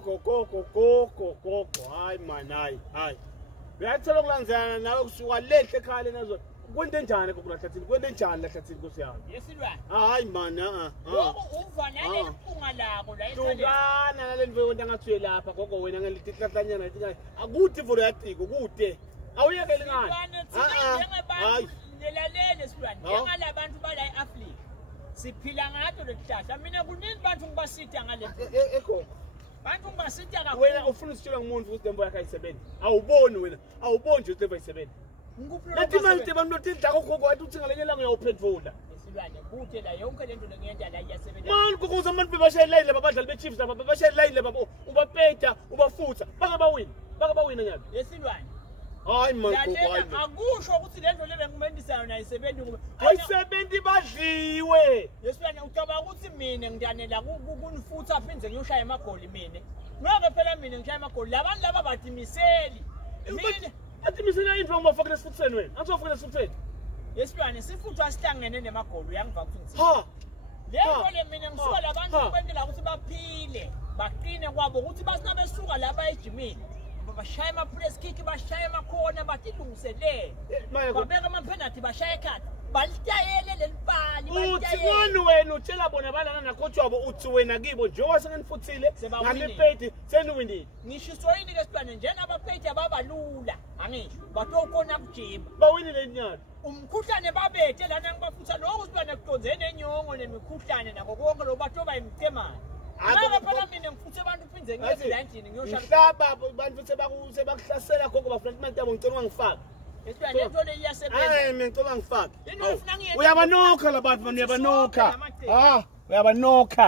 Gogo. Hayi man, hayi. Uyathola ukulandzana nawe kusuka lehle ekhaya nazo. Kwente njani kokulahlathini? Kwente njani lahlathini Nkosi yami? Yesilwane. Hayi man, Lokho uva nale iphunga lakho la esaleni. Hlukana nale nto wena ngathi lapha gogo wena ngelithi hlahlanyana lithi akuthi volo yatiko kude. Awuyekele ngani? Hayi. Nelalele silwane. Njengalabantu bala eAfrika. Siphila ngato lehlahla. Mina kuningi bantu ngibasitha ngale. Ego. Bantu ngibasitha kakhulu. Wena ufuna usitshela ngumuntu ukuthi dembo yakhe ayisebenzi. Awuboni wena. Awuboni nje ukuthi dembo ayisebenzi. Lethi manje abantu lotidla gogo wathi uthi ngalenyela ngiyawuphendvula. Yesilwane kude la yonke lento lengiyenza la iyasebenza. Man gogo abantu bebashiya line labadlali beChiefs lapha bebashiya line lapha ubapeta ubafutha bake bawina nyalo. Yesilwane. Hayi man gogo hayi. Akusho ukuthi lento lebengimendisa yona ayisebenzi ngoba ayisebenzi badliwe. Yesilwane ucabanga ukuthi mina ngidanela kunifutha aphinze ngiyoshaye amagoli mina. Ngoba phela mina ngishaya amagoli labantu laba badimiseli. Mina atimisela into ngibafakele esifuthweni wena. Angizofakele esifuthweni. Yesilwane sifuthwa asihlangene nemagoli uyangivaka ukuthi ha lento le mina ngisuka labantu kwentela ukuthi baphile baqine kwabo ukuthi basinabesuka lapha ejimini bashaya ama-press kick bashaya amakhona batilungiselele babeka ama-penalty bashaya ekhadi balitayele lelipali uthi wena utshela bona balana nakothi wabo uthi wena kibo njengoba senganifuthile ngamipeti seniwinile ngisho yini ke Silwane njena abapeti ababalula angisho batokona kujima bawinile inyalo umkhuhlane babethe lana ngibafutha lokho Silwane kutonzene enyongo nemikhuhlane nako konke lo batoba imtemane Ngaba phela mina ngifuthe abantu uphinze ngithi landini ngiyoshala mhlaba abantu sebakuhlasela gogo bafuna imali yabo ngicela ungifake Yesilwane lento le iyasebenza hayi mina ngicela ungifake uyabanokha labantu uyabanokha uyabanokha